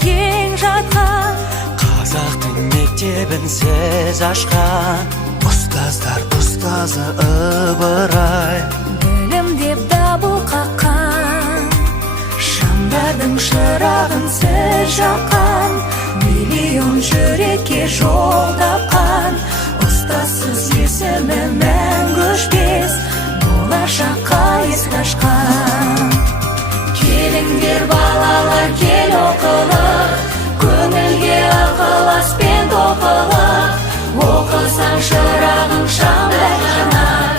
кең жатқан қазақтың мектебін сіз ашқан ұстаздар ұстазы ыбырай, білім деп дабыл қаққан шамдардың шырағын сіз жаққан, миллион жүрекке жол тапқан ұстазсыз есімі мәңгі өшпес, болашаққа есік ашқан. Келіңдер балалар, кел оқылық, көңілге ықыласпен тоқылық, оқысаң шырағың шамдай жанар,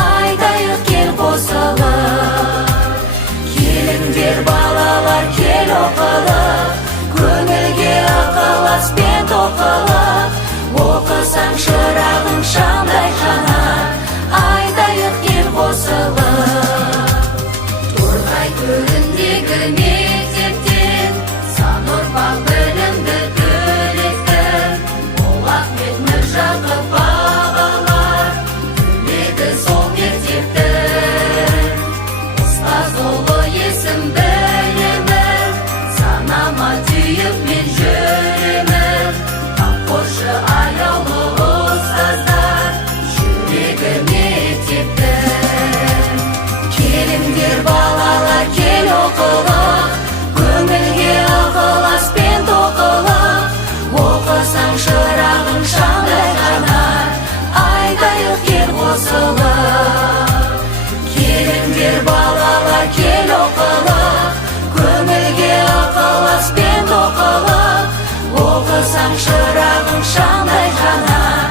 айтайық кел қосылып. Келіңдер балалар, кел оқылық, көңілге ықыласпен тоқылық, оқысаң шырағың шамдай жанар, айтайық кел қосылып. Торғай төріндегі мектептен сан ұрпақ білімді түлетті, ол Ахмет Міржақып ағалар түледі сол мектепті. Ұстаз ұлы есім білімі, санама түйіп мен жүремін, қамқоршы аяулы ұстаздар жүрегі мектепті. Келіңдер балалар, кел оқылық, көңілге ықыласпен тоқылық, оқысаң шырағың шамдай жанар, айтайық кел қосылып. Келіңдер балалар, кел оқылық, көңілге ықыласпен тоқылық, оқысаң шырағың шамдай жанар,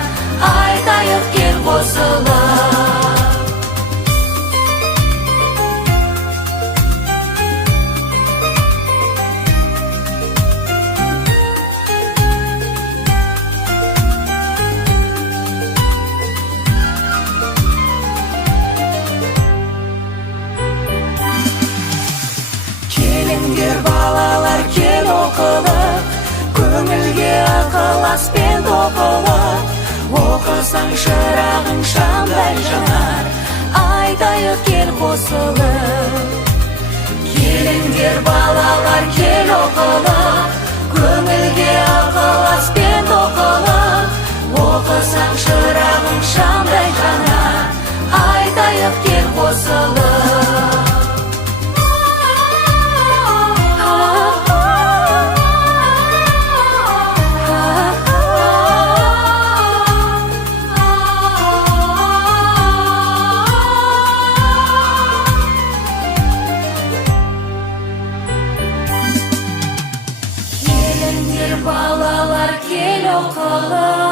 айтайық кел қосылып. Келіңдер балалар, кел оқылық, көңілге ықыласпен тоқылық, оқысаң шырағың шамдай жанар, айтайық кел қосылып. Келіңдер балалар, кел оқылық, көңілге ықыласпен тоқылық, оқысаң шырағың шамдай жанар, айтайық кел қосылып. Балалар, кел оқылық,